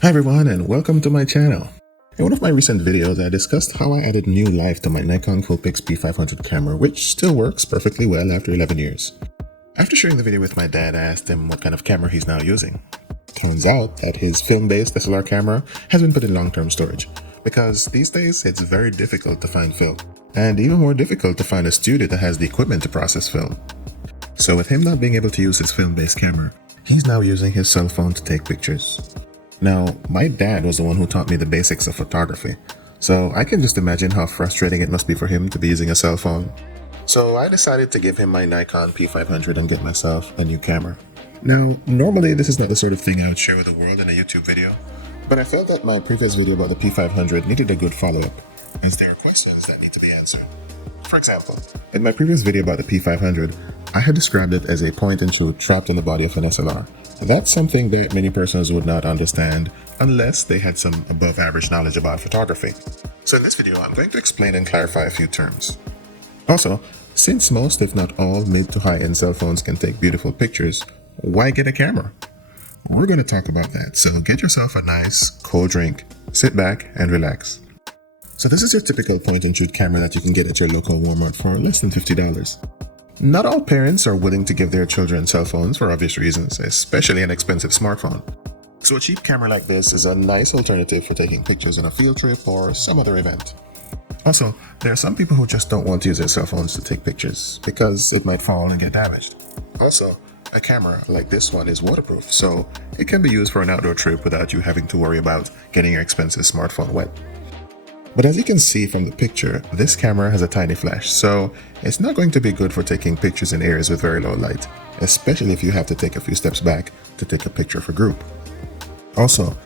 Hi everyone and welcome to my channel. In one of my recent videos I discussed how I added new life to my Nikon P500 camera, which still works perfectly well after 11 years. After sharing the video with my dad, I asked him what kind of camera he's now using. Turns out that his film-based SLR camera has been put in long-term storage, because these days it's very difficult to find film, and even more difficult to find a studio that has the equipment to process film. So with him not being able to use his film-based camera, he's now using his cell phone to take pictures. Now, my dad was the one who taught me the basics of photography, so I can just imagine how frustrating it must be for him to be using a cell phone. So I decided to give him my Nikon P500 and get myself a new camera. Now, normally this is not the sort of thing I would share with the world in a YouTube video, but I felt that my previous video about the P500 needed a good follow-up, as there are questions that need to be answered. For example, in my previous video about the P500, I had described it as a point-and-shoot trapped in the body of an SLR. That's something that many persons would not understand unless they had some above-average knowledge about photography. So in this video, I'm going to explain and clarify a few terms. Also, since most, if not all, mid to high-end cell phones can take beautiful pictures, why get a camera? We're going to talk about that, so get yourself a nice, cold drink, sit back, and relax. So this is your typical point-and-shoot camera that you can get at your local Walmart for less than $50. Not all parents are willing to give their children cell phones for obvious reasons, especially an expensive smartphone. So a cheap camera like this is a nice alternative for taking pictures on a field trip or some other event. Also, there are some people who just don't want to use their cell phones to take pictures because it might fall and get damaged. Also, a camera like this one is waterproof, so it can be used for an outdoor trip without you having to worry about getting your expensive smartphone wet. But as you can see from the picture, this camera has a tiny flash, so it's not going to be good for taking pictures in areas with very low light, especially if you have to take a few steps back to take a picture of a group. Also,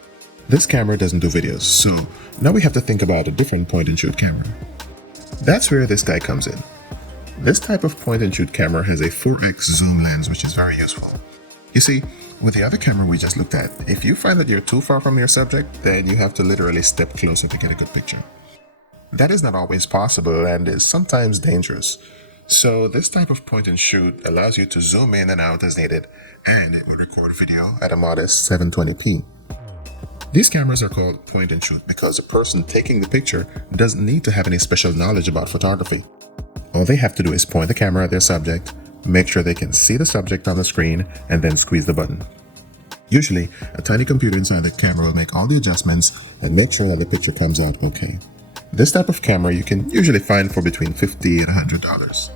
this camera doesn't do videos, so now we have to think about a different point-and-shoot camera. That's where this guy comes in. This type of point-and-shoot camera has a 4x zoom lens, which is very useful. You see, with the other camera we just looked at, if you find that you're too far from your subject, then you have to literally step closer to get a good picture. That is not always possible and is sometimes dangerous. So this type of point-and-shoot allows you to zoom in and out as needed, and it will record video at a modest 720p. These cameras are called point-and-shoot because the person taking the picture doesn't need to have any special knowledge about photography. All they have to do is point the camera at their subject, make sure they can see the subject on the screen, and then squeeze the button. Usually, a tiny computer inside the camera will make all the adjustments and make sure that the picture comes out okay. This type of camera you can usually find for between $50 and $100.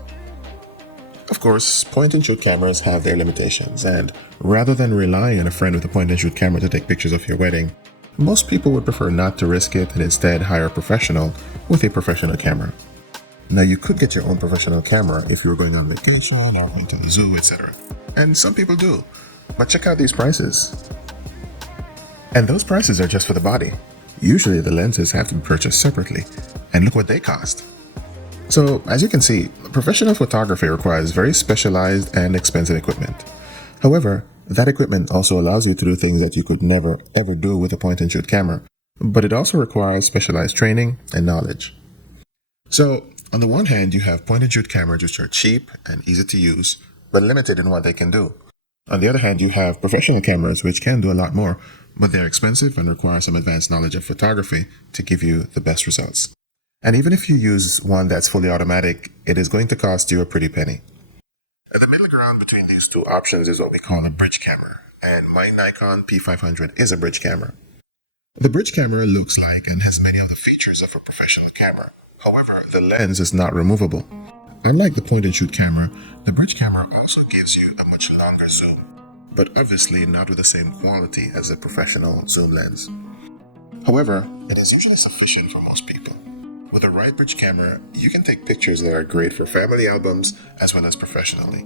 Of course, point-and-shoot cameras have their limitations, and rather than relying on a friend with a point-and-shoot camera to take pictures of your wedding, most people would prefer not to risk it and instead hire a professional with a professional camera. Now, you could get your own professional camera if you were going on vacation or going to the zoo, etc. And some people do, but check out these prices. And those prices are just for the body. Usually the lenses have to be purchased separately, and look what they cost. So, as you can see, professional photography requires very specialized and expensive equipment. However, that equipment also allows you to do things that you could never ever do with a point-and-shoot camera, but it also requires specialized training and knowledge. So, on the one hand, you have point-and-shoot cameras which are cheap and easy to use, but limited in what they can do. On the other hand, you have professional cameras which can do a lot more, but they're expensive and require some advanced knowledge of photography to give you the best results. And even if you use one that's fully automatic, it is going to cost you a pretty penny. The middle ground between these two options is what we call a bridge camera, and my Nikon P500 is a bridge camera. The bridge camera looks like and has many of the features of a professional camera. However, the lens is not removable. Unlike the point-and-shoot camera, the bridge camera also gives you a much longer zoom, but obviously not with the same quality as a professional zoom lens. However, it is usually sufficient for most people. With the right bridge camera, you can take pictures that are great for family albums as well as professionally.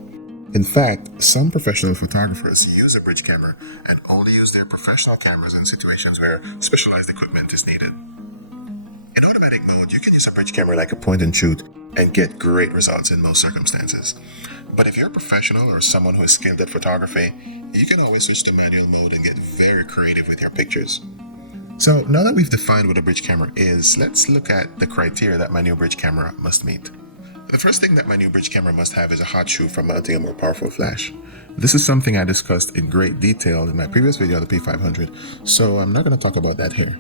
In fact, some professional photographers use a bridge camera and only use their professional cameras in situations where specialized equipment is needed. In automatic mode, you can use a bridge camera like a point-and-shoot and get great results in most circumstances. But if you're a professional or someone who is skilled at photography, you can always switch to manual mode and get very creative with your pictures. So now that we've defined what a bridge camera is, let's look at the criteria that my new bridge camera must meet. The first thing that my new bridge camera must have is a hot shoe for mounting a more powerful flash. This is something I discussed in great detail in my previous video on the P500, so I'm not going to talk about that here.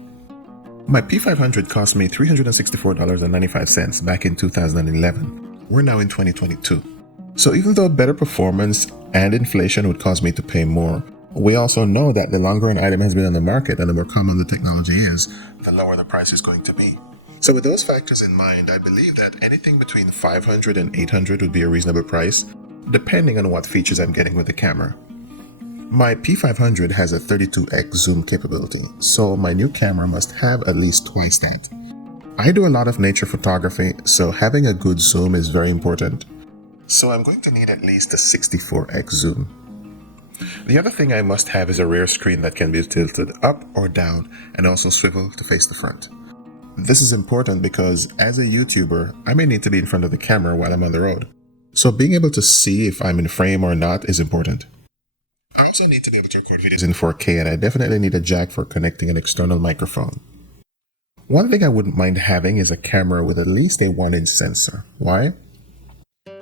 My P500 cost me $364.95 back in 2011. We're now in 2022. So even though better performance and inflation would cause me to pay more, we also know that the longer an item has been on the market and the more common the technology is, the lower the price is going to be. So with those factors in mind, I believe that anything between $500 and $800 would be a reasonable price, depending on what features I'm getting with the camera. My P500 has a 32x zoom capability, so my new camera must have at least twice that. I do a lot of nature photography, so having a good zoom is very important. So I'm going to need at least a 64x zoom. The other thing I must have is a rear screen that can be tilted up or down and also swivel to face the front. This is important because as a YouTuber, I may need to be in front of the camera while I'm on the road. So being able to see if I'm in frame or not is important. I also need to be able to record videos in 4K, and I definitely need a jack for connecting an external microphone. One thing I wouldn't mind having is a camera with at least a 1-inch sensor. Why?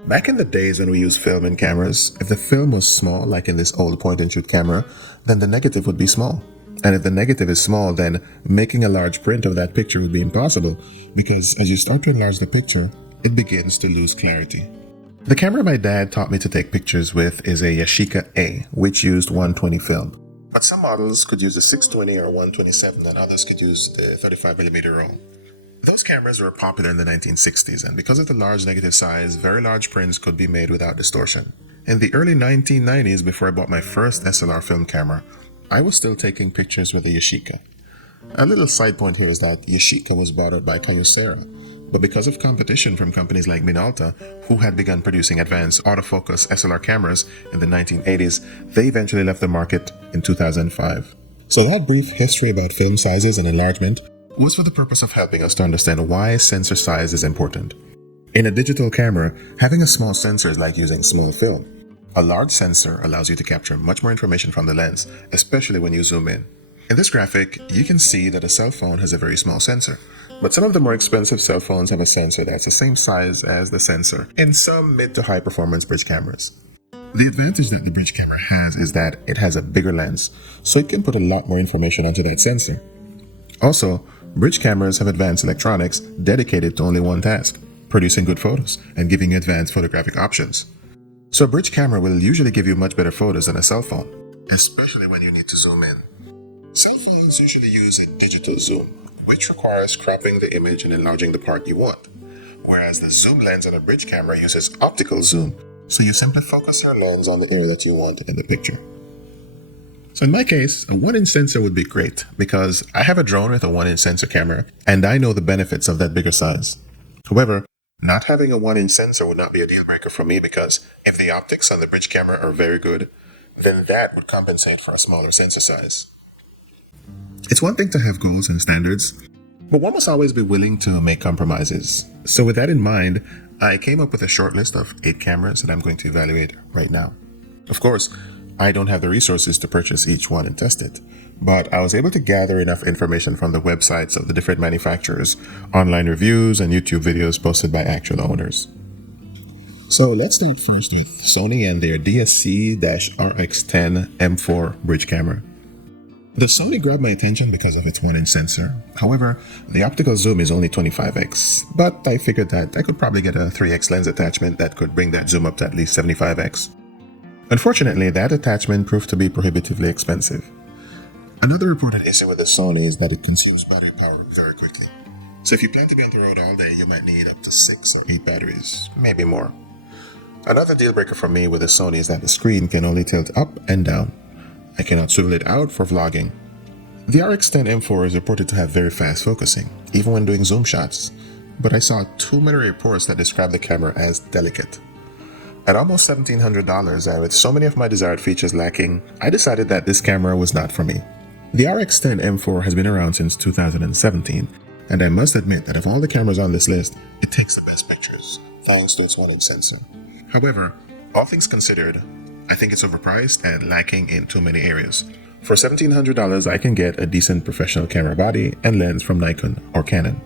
Back in the days when we used film in cameras, if the film was small, like in this old point-and-shoot camera, then the negative would be small. And if the negative is small, then making a large print of that picture would be impossible, because as you start to enlarge the picture, it begins to lose clarity. The camera my dad taught me to take pictures with is a Yashica A, which used 120 film. But some models could use a 620 or 127, and others could use the 35mm roll. Those cameras were popular in the 1960s, and because of the large negative size, very large prints could be made without distortion. In the early 1990s, before I bought my first SLR film camera, I was still taking pictures with the Yashica. A little side point here is that Yashica was bought out by Kyocera, but because of competition from companies like Minolta, who had begun producing advanced autofocus SLR cameras in the 1980s, they eventually left the market in 2005. So that brief history about film sizes and enlargement was for the purpose of helping us to understand why sensor size is important. In a digital camera, having a small sensor is like using small film. A large sensor allows you to capture much more information from the lens, especially when you zoom in. In this graphic, you can see that a cell phone has a very small sensor, but some of the more expensive cell phones have a sensor that's the same size as the sensor in some mid to high performance bridge cameras. The advantage that the bridge camera has is that it has a bigger lens, so it can put a lot more information onto that sensor. Also, bridge cameras have advanced electronics dedicated to only one task, producing good photos and giving you advanced photographic options. So a bridge camera will usually give you much better photos than a cell phone, especially when you need to zoom in. Cell phones usually use a digital zoom, which requires cropping the image and enlarging the part you want, whereas the zoom lens on a bridge camera uses optical zoom, so you simply focus your lens on the area that you want in the picture. So in my case, a 1-inch sensor would be great because I have a drone with a 1-inch sensor camera and I know the benefits of that bigger size. However, not having a 1-inch sensor would not be a deal breaker for me because if the optics on the bridge camera are very good, then that would compensate for a smaller sensor size. It's one thing to have goals and standards, but one must always be willing to make compromises. So with that in mind, I came up with a short list of 8 cameras that I'm going to evaluate right now. Of course, I don't have the resources to purchase each one and test it, but I was able to gather enough information from the websites of the different manufacturers, online reviews, and YouTube videos posted by actual owners. So let's start first with Sony and their DSC-RX10 M4 bridge camera. The Sony grabbed my attention because of its 1-inch sensor. However, the optical zoom is only 25x, but I figured that I could probably get a 3x lens attachment that could bring that zoom up to at least 75x. Unfortunately, that attachment proved to be prohibitively expensive. Another reported issue with the Sony is that it consumes battery power very quickly. So if you plan to be on the road all day, you might need up to 6 or 8 batteries, maybe more. Another deal breaker for me with the Sony is that the screen can only tilt up and down. I cannot swivel it out for vlogging. The RX10 M4 is reported to have very fast focusing, even when doing zoom shots, but I saw too many reports that describe the camera as delicate. At almost $1,700 and with so many of my desired features lacking, I decided that this camera was not for me. The RX10 M4 has been around since 2017, and I must admit that of all the cameras on this list, it takes the best pictures, thanks to its 1-inch sensor. However, all things considered, I think it's overpriced and lacking in too many areas. For $1,700, I can get a decent professional camera body and lens from Nikon or Canon.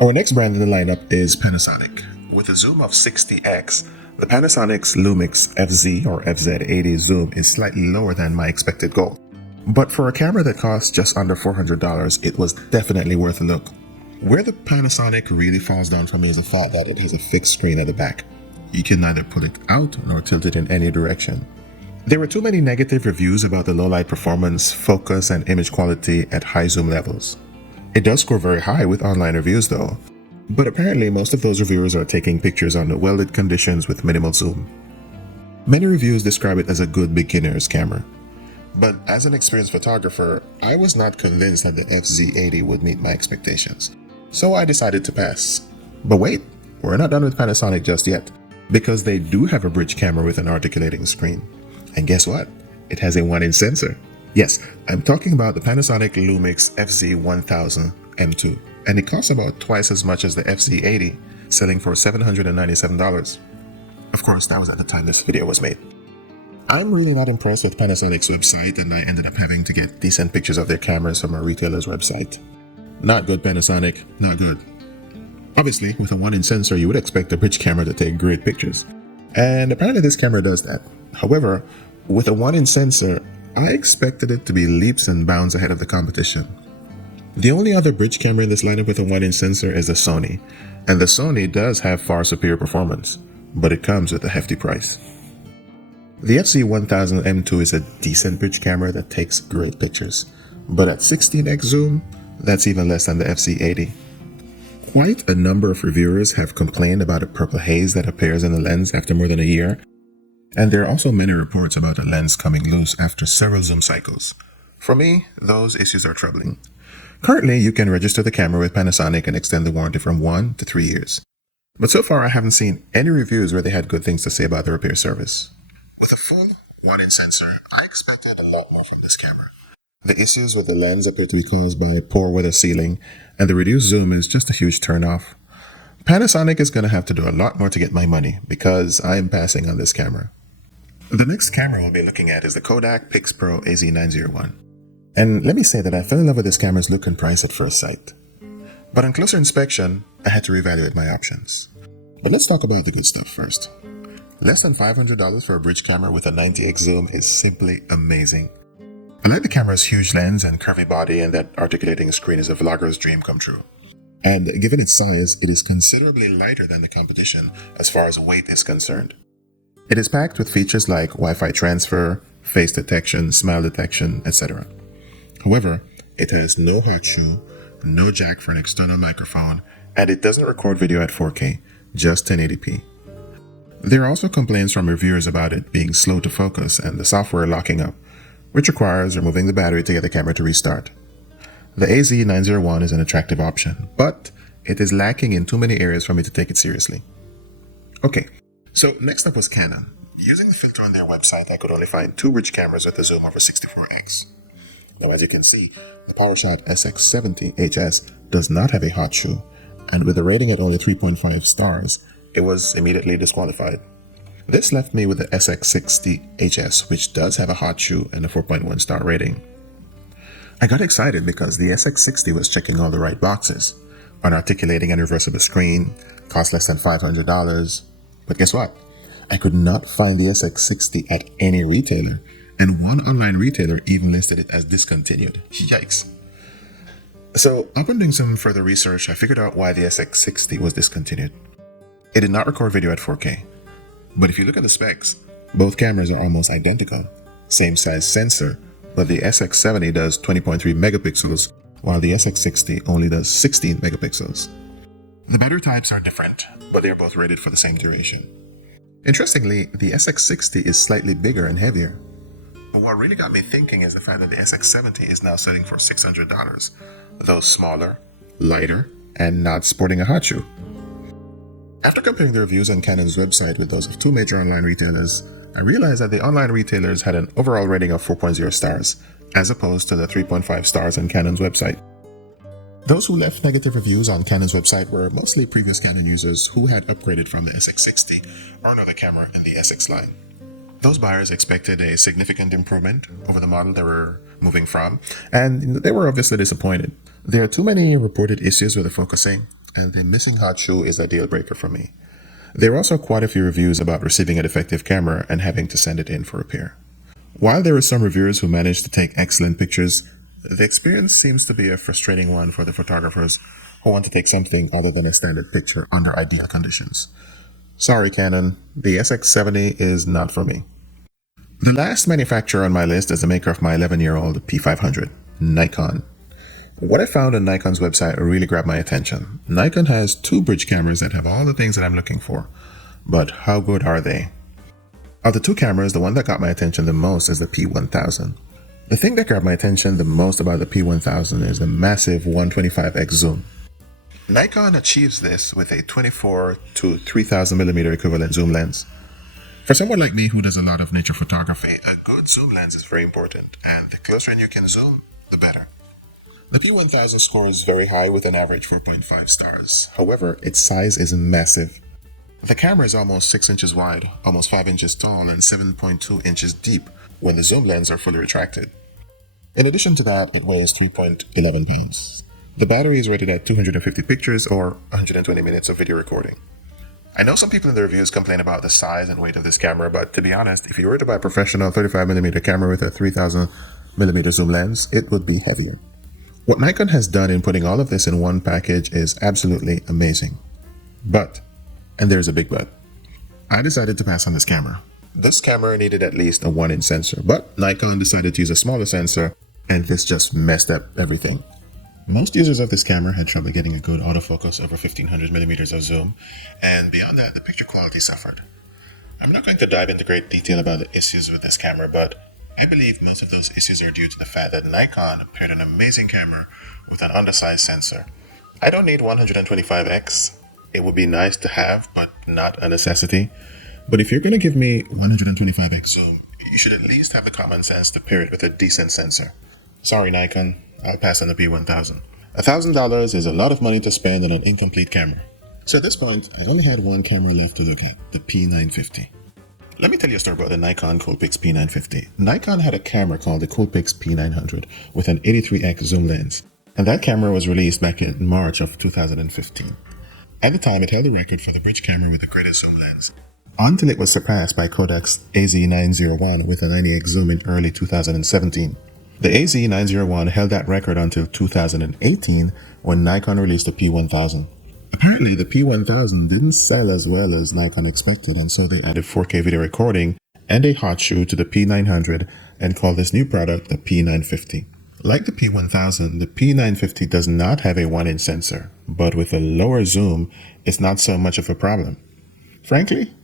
Our next brand in the lineup is Panasonic, with a zoom of 60x, the Panasonic's Lumix FZ or FZ80 zoom is slightly lower than my expected goal. But for a camera that costs just under $400, it was definitely worth a look. Where the Panasonic really falls down for me is the fact that it has a fixed screen at the back. You can neither pull it out nor tilt it in any direction. There were too many negative reviews about the low light performance, focus, and image quality at high zoom levels. It does score very high with online reviews though, but apparently most of those reviewers are taking pictures under well-lit conditions with minimal zoom. Many reviews describe it as a good beginner's camera, but as an experienced photographer, I was not convinced that the FZ80 would meet my expectations, so I decided to pass. But wait, we're not done with Panasonic just yet, because they do have a bridge camera with an articulating screen. And guess what? It has a 1-inch sensor. Yes, I'm talking about the Panasonic Lumix FZ1000 M2, and it costs about twice as much as the FZ80, selling for $797. Of course, that was at the time this video was made. I'm really not impressed with Panasonic's website, and I ended up having to get decent pictures of their cameras from a retailer's website. Not good, Panasonic, not good. Obviously, with a 1-inch sensor, you would expect a bridge camera to take great pictures. And apparently this camera does that. However, with a 1-inch sensor, I expected it to be leaps and bounds ahead of the competition. The only other bridge camera in this lineup with a 1-inch sensor is the Sony, and the Sony does have far superior performance, but it comes with a hefty price. The FZ1000 M2 is a decent bridge camera that takes great pictures, but at 16x zoom, that's even less than the FZ80. Quite a number of reviewers have complained about a purple haze that appears in the lens after more than a year, and there are also many reports about the lens coming loose after several zoom cycles. For me, those issues are troubling. Currently, you can register the camera with Panasonic and extend the warranty from 1 to 3 years. But so far, I haven't seen any reviews where they had good things to say about the repair service. With a full 1-inch sensor, I expected a lot more from this camera. The issues with the lens appear to be caused by poor weather sealing, and the reduced zoom is just a huge turn-off. Panasonic is going to have to do a lot more to get my money, because I am passing on this camera. The next camera we'll be looking at is the Kodak P500 AZ901. And let me say that I fell in love with this camera's look and price at first sight. But on closer inspection, I had to reevaluate my options. But let's talk about the good stuff first. Less than $500 for a bridge camera with a 90x zoom is simply amazing. I like the camera's huge lens and curvy body, and that articulating screen is a vlogger's dream come true. And given its size, it is considerably lighter than the competition as far as weight is concerned. It is packed with features like Wi-Fi transfer, face detection, smile detection, etc. However, it has no hot shoe, no jack for an external microphone, and it doesn't record video at 4K, just 1080p. There are also complaints from reviewers about it being slow to focus and the software locking up, which requires removing the battery to get the camera to restart. The AZ901 is an attractive option, but it is lacking in too many areas for me to take it seriously. Okay, so next up was Canon. Using the filter on their website, I could only find 2 bridge cameras with a zoom over 64x. Now, as you can see, the PowerShot SX70 HS does not have a hot shoe, and with a rating at only 3.5 stars, it was immediately disqualified. This left me with the SX60 HS, which does have a hot shoe and a 4.1 star rating. I got excited because the SX60 was checking all the right boxes: an articulating and reversible screen, cost less than $500. But guess what? I could not find the SX60 at any retailer, and one online retailer even listed it as discontinued. Yikes. So, upon doing some further research, I figured out why the SX60 was discontinued. It did not record video at 4K. But if you look at the specs, both cameras are almost identical. Same size sensor, but the SX70 does 20.3 megapixels, while the SX60 only does 16 megapixels. The battery types are different, but they are both rated for the same duration. Interestingly, the SX60 is slightly bigger and heavier. But what really got me thinking is the fact that the SX70 is now selling for $600, though smaller, lighter, and not sporting a hot shoe. After comparing the reviews on Canon's website with those of 2 major online retailers, I realized that the online retailers had an overall rating of 4.0 stars, as opposed to the 3.5 stars on Canon's website. Those who left negative reviews on Canon's website were mostly previous Canon users who had upgraded from the SX60 or another camera in the SX line. Those buyers expected a significant improvement over the model they were moving from, and they were obviously disappointed. There are too many reported issues with the focusing, and the missing hot shoe is a deal breaker for me. There are also quite a few reviews about receiving a defective camera and having to send it in for repair. While there are some reviewers who manage to take excellent pictures, the experience seems to be a frustrating one for the photographers who want to take something other than a standard picture under ideal conditions. Sorry Canon, the SX70 is not for me. The last manufacturer on my list is the maker of my 11-year-old P500, Nikon. What I found on Nikon's website really grabbed my attention. Nikon has two bridge cameras that have all the things that I'm looking for, but how good are they? Of the two cameras, the one that got my attention the most is the P1000. The thing that grabbed my attention the most about the P1000 is the massive 125x zoom. Nikon achieves this with a 24 to 3000mm equivalent zoom lens. For someone like me who does a lot of nature photography, a good zoom lens is very important, and the closer in you can zoom, the better. The P1000 scores very high with an average 4.5 stars. However, its size is massive. The camera is almost 6 inches wide, almost 5 inches tall, and 7.2 inches deep when the zoom lens are fully retracted. In addition to that, it weighs 3.11 pounds. The battery is rated at 250 pictures or 120 minutes of video recording. I know some people in the reviews complain about the size and weight of this camera, but to be honest, if you were to buy a professional 35mm camera with a 3000mm zoom lens, it would be heavier. What Nikon has done in putting all of this in one package is absolutely amazing. But, and there's a big but, I decided to pass on this camera. This camera needed at least a 1-inch sensor, but Nikon decided to use a smaller sensor, and this just messed up everything. Most users of this camera had trouble getting a good autofocus over 1500mm of zoom, and beyond that, the picture quality suffered. I'm not going to dive into great detail about the issues with this camera, but I believe most of those issues are due to the fact that Nikon paired an amazing camera with an undersized sensor. I don't need 125x. It would be nice to have, but not a necessity. But if you're going to give me 125x zoom, you should at least have the common sense to pair it with a decent sensor. Sorry Nikon, I'll pass on the P1000. $1,000 is a lot of money to spend on an incomplete camera. So at this point, I only had one camera left to look at, the P950. Let me tell you a story about the Nikon Coolpix P950. Nikon had a camera called the Coolpix P900 with an 83x zoom lens, and that camera was released back in March of 2015. At the time, it held the record for the bridge camera with the greatest zoom lens, until it was surpassed by Kodak's AZ901 with a 90x zoom in early 2017. The AZ901 held that record until 2018 when Nikon released the P1000. Apparently, the P1000 didn't sell as well as Nikon expected, and so they added 4K video recording and a hot shoe to the P900 and called this new product the P950. Like the P1000, the P950 does not have a 1-inch sensor, but with a lower zoom, it's not so much of a problem. Frankly,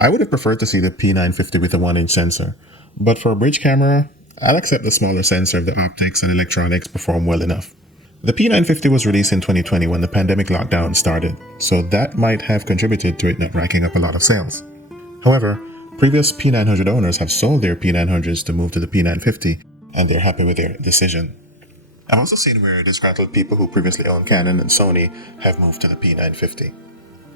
I would have preferred to see the P950 with a 1-inch sensor, but for a bridge camera, I'll accept the smaller sensor if the optics and electronics perform well enough. The P950 was released in 2020 when the pandemic lockdown started, so that might have contributed to it not racking up a lot of sales. However, previous P900 owners have sold their P900s to move to the P950, and they're happy with their decision. I've also seen where disgruntled people who previously owned Canon and Sony have moved to the P950.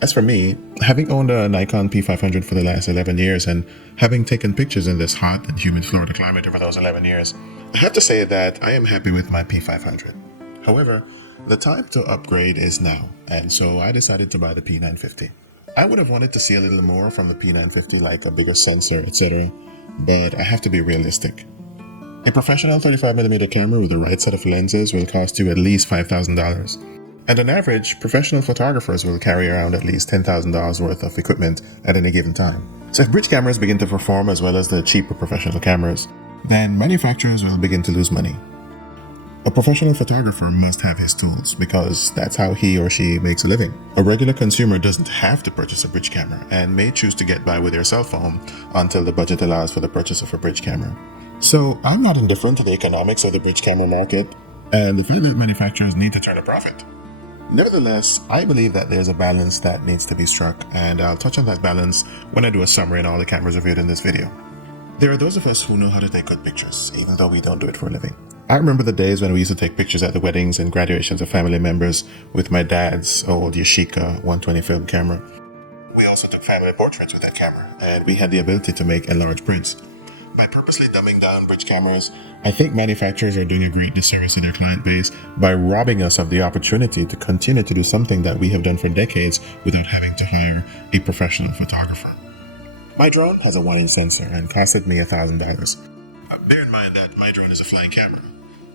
As for me, having owned a Nikon P500 for the last 11 years and having taken pictures in this hot and humid Florida climate over those 11 years, I have to say that I am happy with my P500. However, the time to upgrade is now, and so I decided to buy the P950. I would have wanted to see a little more from the P950, like a bigger sensor, etc., but I have to be realistic. A professional 35mm camera with the right set of lenses will cost you at least $5,000. And on average, professional photographers will carry around at least $10,000 worth of equipment at any given time. So if bridge cameras begin to perform as well as the cheaper professional cameras, then manufacturers will begin to lose money. A professional photographer must have his tools because that's how he or she makes a living. A regular consumer doesn't have to purchase a bridge camera and may choose to get by with their cell phone until the budget allows for the purchase of a bridge camera. So I'm not indifferent to the economics of the bridge camera market, and the favorite manufacturers need to turn a profit. Nevertheless, I believe that there's a balance that needs to be struck, and I'll touch on that balance when I do a summary on all the cameras reviewed in this video. There are those of us who know how to take good pictures, even though we don't do it for a living. I remember the days when we used to take pictures at the weddings and graduations of family members with my dad's old Yashica 120 film camera. We also took family portraits with that camera, and we had the ability to make enlarged prints. By purposely dumbing down bridge cameras, I think manufacturers are doing a great disservice to their client base by robbing us of the opportunity to continue to do something that we have done for decades without having to hire a professional photographer. My drone has a 1-inch sensor and costed me $1,000. Bear in mind that my drone is a flying camera.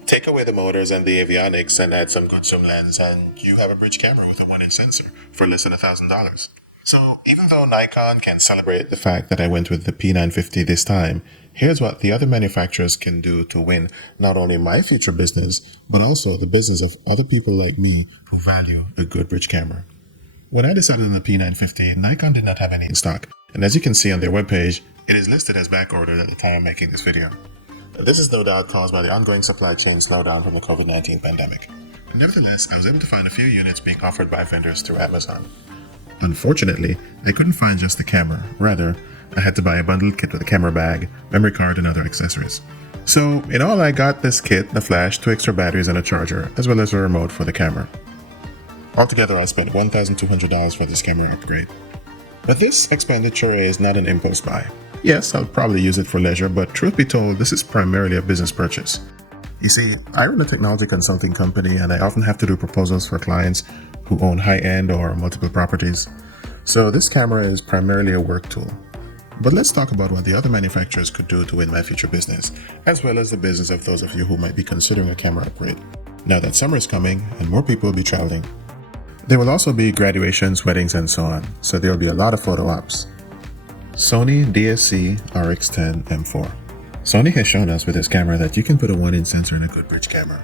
Take away the motors and the avionics and add some good zoom lens and you have a bridge camera with a 1-inch sensor for less than $1,000. So even though Nikon can celebrate the fact that I went with the P950 this time, here's what the other manufacturers can do to win not only my future business, but also the business of other people like me who value a good bridge camera. When I decided on the P950, Nikon did not have any in stock, and as you can see on their webpage, it is listed as backordered at the time of making this video. This is no doubt caused by the ongoing supply chain slowdown from the COVID-19 pandemic. Nevertheless, I was able to find a few units being offered by vendors through Amazon. Unfortunately, I couldn't find just the camera. Rather, I had to buy a bundled kit with a camera bag, memory card, and other accessories. So, in all, I got this kit, a flash, 2 extra batteries, and a charger, as well as a remote for the camera. Altogether, I spent $1,200 for this camera upgrade. But this expenditure is not an impulse buy. Yes, I'll probably use it for leisure, but truth be told, this is primarily a business purchase. You see, I run a technology consulting company and I often have to do proposals for clients who own high-end or multiple properties. So this camera is primarily a work tool. But let's talk about what the other manufacturers could do to win my future business, as well as the business of those of you who might be considering a camera upgrade. Now that summer is coming and more people will be traveling. There will also be graduations, weddings, and so on, so there will be a lot of photo ops. Sony DSC RX10 M4. Sony has shown us with this camera that you can put a 1-inch sensor in a good bridge camera.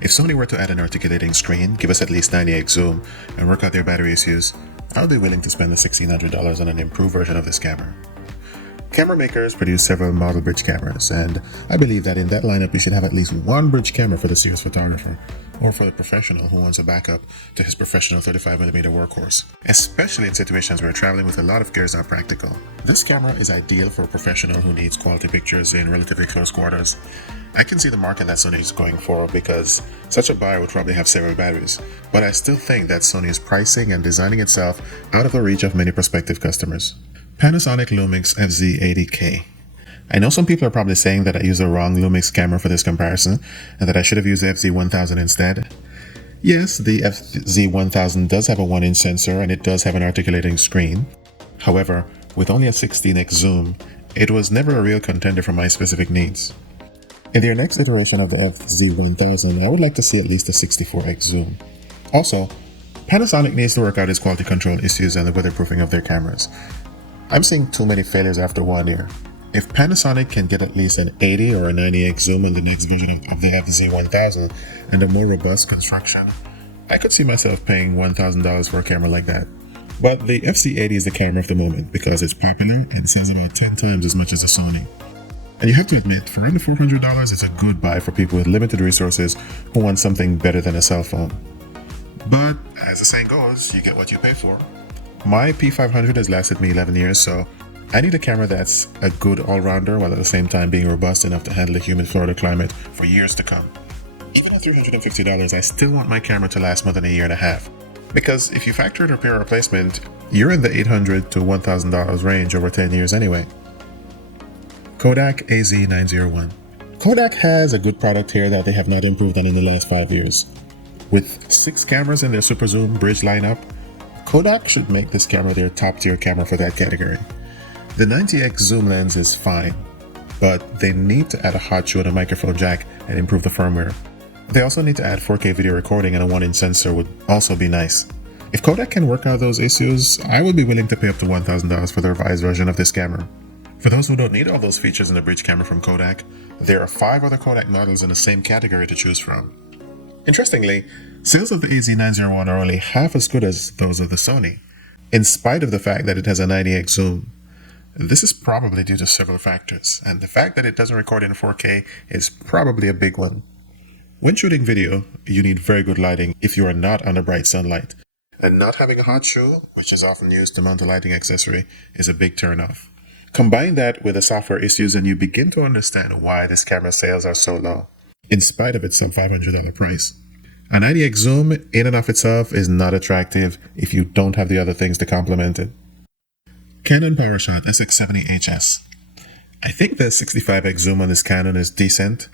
If Sony were to add an articulating screen, give us at least 90x zoom, and work out their battery issues, I would be willing to spend the $1,600 on an improved version of this camera. Camera makers produce several model bridge cameras, and I believe that in that lineup you should have at least one bridge camera for the serious photographer, or for the professional who wants a backup to his professional 35mm workhorse, especially in situations where traveling with a lot of gear is not practical. This camera is ideal for a professional who needs quality pictures in relatively close quarters. I can see the market that Sony is going for because such a buyer would probably have several batteries, but I still think that Sony is pricing and designing itself out of the reach of many prospective customers. Panasonic Lumix FZ80K. I know some people are probably saying that I used the wrong Lumix camera for this comparison and that I should have used the FZ1000 instead. Yes, the FZ1000 does have a 1-inch sensor and it does have an articulating screen. However, with only a 16x zoom, it was never a real contender for my specific needs. In their next iteration of the FZ1000, I would like to see at least a 64x zoom. Also, Panasonic needs to work out its quality control issues and the weatherproofing of their cameras. I'm seeing too many failures after 1 year. If Panasonic can get at least an 80 or a 90x zoom on the next version of the FZ1000 and a more robust construction, I could see myself paying $1,000 for a camera like that. But the FZ80 is the camera of the moment because it's popular and sells about 10 times as much as the Sony. And you have to admit, for under $400, it's a good buy for people with limited resources who want something better than a cell phone. But as the saying goes, you get what you pay for. My P500 has lasted me 11 years, so I need a camera that's a good all-rounder while at the same time being robust enough to handle the humid Florida climate for years to come. Even at $350, I still want my camera to last more than a year and a half. Because if you factor in repair or replacement, you're in the $800 to $1,000 range over 10 years anyway. Kodak AZ901. Kodak has a good product here that they have not improved on in the last 5 years. With 6 cameras in their super zoom bridge lineup, Kodak should make this camera their top tier camera for that category. The 90x zoom lens is fine, but they need to add a hot shoe and a microphone jack and improve the firmware. They also need to add 4K video recording and a 1-inch sensor would also be nice. If Kodak can work out those issues, I would be willing to pay up to $1,000 for the revised version of this camera. For those who don't need all those features in a bridge camera from Kodak, there are 5 other Kodak models in the same category to choose from. Interestingly, sales of the AZ901 are only half as good as those of the Sony, in spite of the fact that it has a 90x zoom. This is probably due to several factors, and the fact that it doesn't record in 4K is probably a big one. When shooting video, you need very good lighting if you are not under bright sunlight, and not having a hot shoe, which is often used to mount a lighting accessory, is a big turnoff. Combine that with the software issues and you begin to understand why this camera's sales are so low, in spite of its sub-$500 price. A 90x zoom in and of itself is not attractive if you don't have the other things to complement it. Canon PowerShot SX70HS. I think the 65x zoom on this Canon is decent,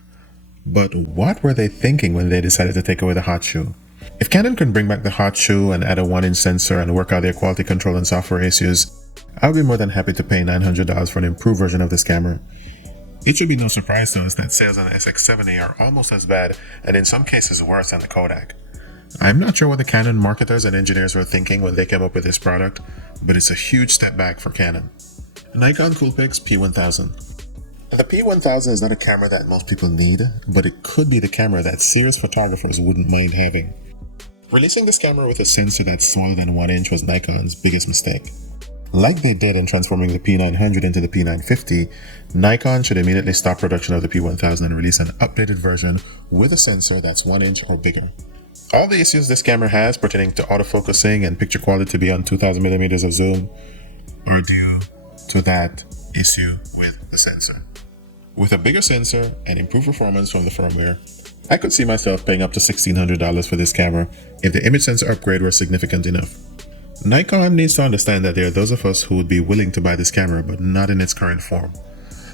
But what were they thinking when they decided to take away the hot shoe? If Canon can bring back the hot shoe and add a 1-inch sensor and work out their quality control and software issues, I would be more than happy to pay $900 for an improved version of this camera. It should be no surprise to us that sales on the SX70 are almost as bad and in some cases worse than the Kodak. I'm not sure what the Canon marketers and engineers were thinking when they came up with this product, but it's a huge step back for Canon. Nikon Coolpix P1000. The P1000 is not a camera that most people need, but it could be the camera that serious photographers wouldn't mind having. Releasing this camera with a sensor that's smaller than 1 inch was Nikon's biggest mistake. Like they did in transforming the P900 into the P950, Nikon should immediately stop production of the P1000 and release an updated version with a sensor that's 1 inch or bigger. All the issues this camera has pertaining to autofocusing and picture quality beyond 2000mm of zoom are due to that issue with the sensor. With a bigger sensor and improved performance from the firmware, I could see myself paying up to $1,600 for this camera if the image sensor upgrade were significant enough. Nikon needs to understand that there are those of us who would be willing to buy this camera but not in its current form.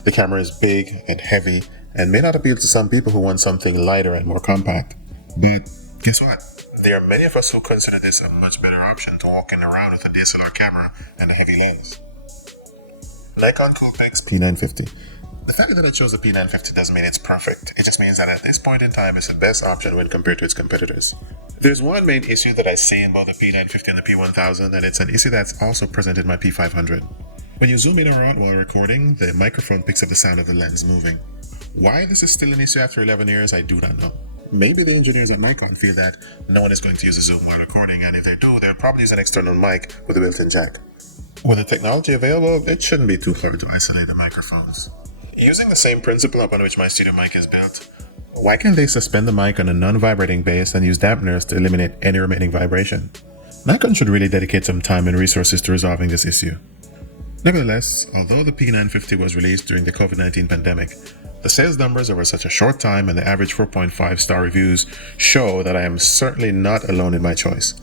The camera is big and heavy and may not appeal to some people who want something lighter and more compact. But guess what? There are many of us who consider this a much better option to walking around with a DSLR camera and a heavy lens. Nikon Coolpix P950. The fact that I chose the P950 doesn't mean it's perfect. It just means that at this point in time it's the best option when compared to its competitors. There's one main issue that I see in both the P950 and the P1000, and it's an issue that's also present in my P500. When you zoom in or out while recording, the microphone picks up the sound of the lens moving. Why this is still an issue after 11 years, I do not know. Maybe the engineers at Nikon feel that no one is going to use a zoom while recording, and if they do, they'll probably use an external mic with a built-in jack. With the technology available, it shouldn't be too hard to isolate the microphones. Using the same principle upon which my studio mic is built, why can't they suspend the mic on a non-vibrating base and use dampeners to eliminate any remaining vibration? Nikon should really dedicate some time and resources to resolving this issue. Nevertheless, although the P950 was released during the COVID-19 pandemic, the sales numbers over such a short time and the average 4.5-star reviews show that I am certainly not alone in my choice.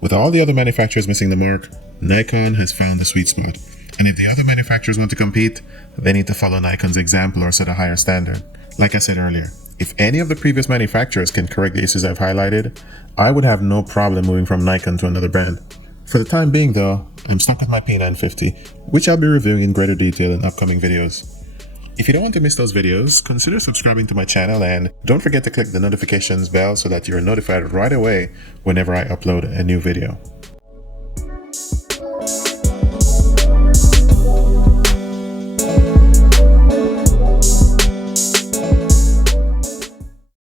With all the other manufacturers missing the mark, Nikon has found the sweet spot. And if the other manufacturers want to compete, they need to follow Nikon's example or set a higher standard. Like I said earlier, if any of the previous manufacturers can correct the issues I've highlighted, I would have no problem moving from Nikon to another brand. For the time being though, I'm stuck with my P950, which I'll be reviewing in greater detail in upcoming videos. If you don't want to miss those videos, consider subscribing to my channel and don't forget to click the notifications bell so that you're notified right away whenever I upload a new video.